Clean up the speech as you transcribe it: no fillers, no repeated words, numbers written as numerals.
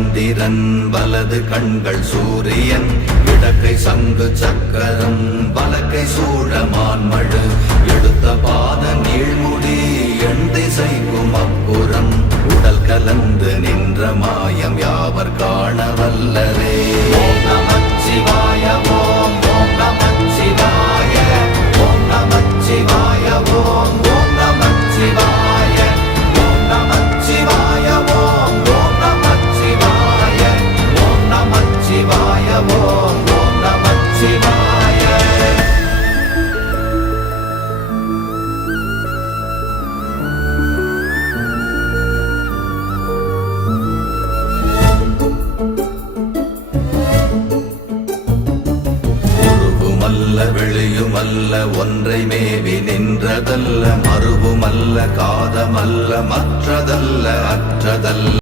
சந்திரன் வலது கண்கள் சூரியன் இடக்கை சங்கு சக்கரம் வலக்கை சூழமான்மழு எடுத்த பாத நீழ்முடி எண் திசைக்கும் அப்புறம் உடல் கலந்து நின்ற மாயம் யாவர் காண வல்லரே. ஓம் நமச்சிவாய ஓம் ஓம் நமச்சிவாய ஓம் நமச்சிவாய ஓம் ஓம் நமச்சிவாய ஓம் நமச்சிவாய ஓம் ஓம் நமச்சிவாய ஓம் நமச்சிவாய ஓம் ஓம் நமச்சிவாய. வெளியுமல்ல ஒன்றை மேவி நின்றதல்ல மறுவுமல்ல காதமல்ல மற்றதல்ல அற்றதல்ல